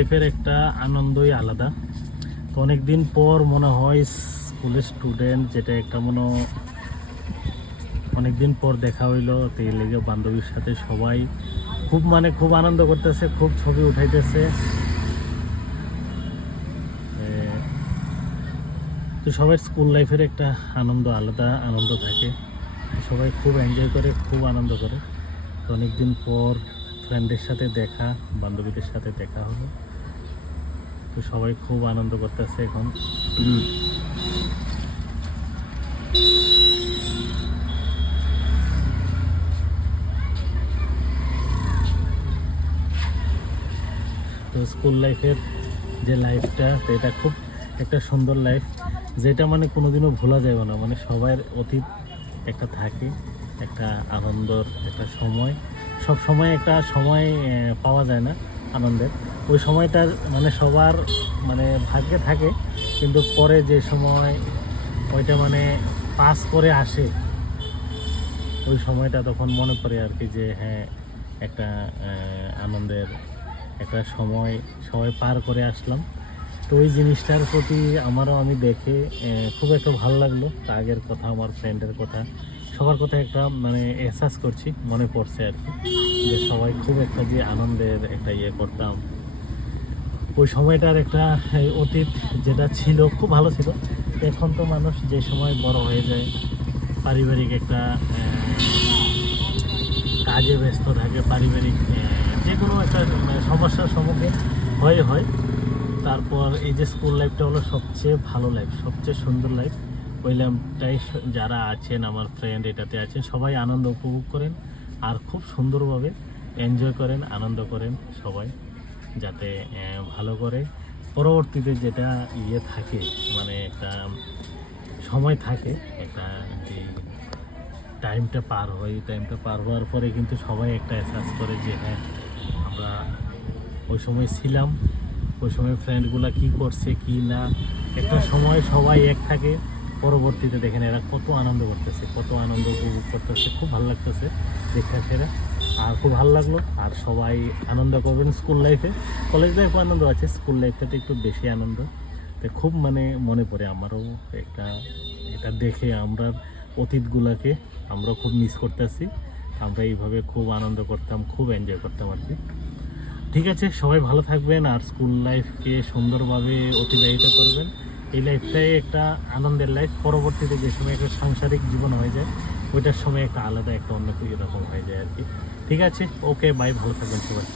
লাইফের একটা আনন্দই আলাদা। তো অনেকদিন পর মনে হয় স্কুলের স্টুডেন্ট, যেটা একটা অনেকদিন পর দেখা হইলো। তো এই লেগে বান্ধবীর সাথে সবাই খুব আনন্দ করতেছে, খুব ছবি উঠাইতেছে। তো সবাই স্কুল লাইফের একটা আলাদা আনন্দ থাকে। সবাই খুব এনজয় করে, খুব আনন্দ করে। তো অনেকদিন পর ফ্রেন্ডের সাথে দেখা, বান্ধবীদের সাথে দেখা হলো। তো সবাই খুব আনন্দ করতেছে এখন। তো স্কুল লাইফের যে লাইফটা, তো এটা খুব একটা সুন্দর লাইফ, যেটা কোনোদিনও ভোলা যাবে না। সবার অতীত একটা থাকে, একটা আনন্দর একটা সময়। সব সময় একটা সময় পাওয়া যায় না আনন্দের। ওই সময়টার সবার ভাগ্যে থাকে, কিন্তু পরে যে সময় ওইটা পাস করে আসে, ওই সময়টা তখন মনে পড়ে আর কি, যে হ্যাঁ, একটা আনন্দের একটা সময় সবাই পার করে আসলাম। তো ওই জিনিসটার প্রতি আমি দেখে খুব একটা ভালো লাগলো। আগের কথা, আমার ফ্রেন্ডের কথা, সবার কথা একটা এহসাস করছি, মনে পড়ছে আর কি, যে সবাই খুব একটা যে আনন্দের একটা করতাম। ওই সময়টার একটা অতীত যেটা ছিল খুব ভালো ছিল। এখন তো মানুষ যে সময় বড় হয়ে যায়, পারিবারিক একটা কাজে ব্যস্ত থাকে, পারিবারিক যে কোনো একটা সমস্যার সম্মুখীন হয়। তারপর এই যে স্কুল লাইফটা হলো সবচেয়ে ভালো লাইফ, সবচেয়ে সুন্দর লাইফ। ওই লাইফটাই যারা আছেন, আমার ফ্রেন্ড এটাতে আছেন, সবাই আনন্দ উপভোগ করেন আর খুব সুন্দরভাবে এনজয় করেন, আনন্দ করেন সবাই, যাতে ভালো করে পরবর্তীতে যেটা থাকে, একটা সময় থাকে, একটা যে টাইমটা পার হয়, টাইমটা পার হওয়ার পরে কিন্তু সবাই একটা এহসাস করে যে হ্যাঁ, আমরা ওই সময় ছিলাম, ওই সময় ফ্রেন্ডগুলা কি করছে কি না। একটা সময় সবাই এক থাকে, পরবর্তীতে দেখেন এরা কত আনন্দ করতেছে, কত আনন্দ উপভোগ করতেছে। খুব ভালো লাগতেছে দেখে সেরা, আর খুব ভালো লাগলো। আর সবাই আনন্দ করবেন স্কুল লাইফে। কলেজ লাইফে আনন্দ আছে, স্কুল লাইফটাতে একটু বেশি আনন্দ। তো খুব মনে পড়ে আমারও এটা দেখে, আমরা অতীতগুলোকে আমরা খুব মিস করতেছি। আমরা এইভাবে খুব আনন্দ করতাম, খুব এনজয় করতাম আর কি। ঠিক আছে, সবাই ভালো থাকবেন আর স্কুল লাইফকে সুন্দরভাবে অতিবাহিত করবেন। এই লাইফটাই একটা আনন্দের লাইফ। পরবর্তীতে যে সময় একটা সাংসারিক জীবন হয়ে যায়, ওইটার সময় একটা আলাদা একটা অন্য রকম হয়ে যায় আর কি। ঠিক আছে, ওকে, বাই, ভালো থাকবেন সবাই।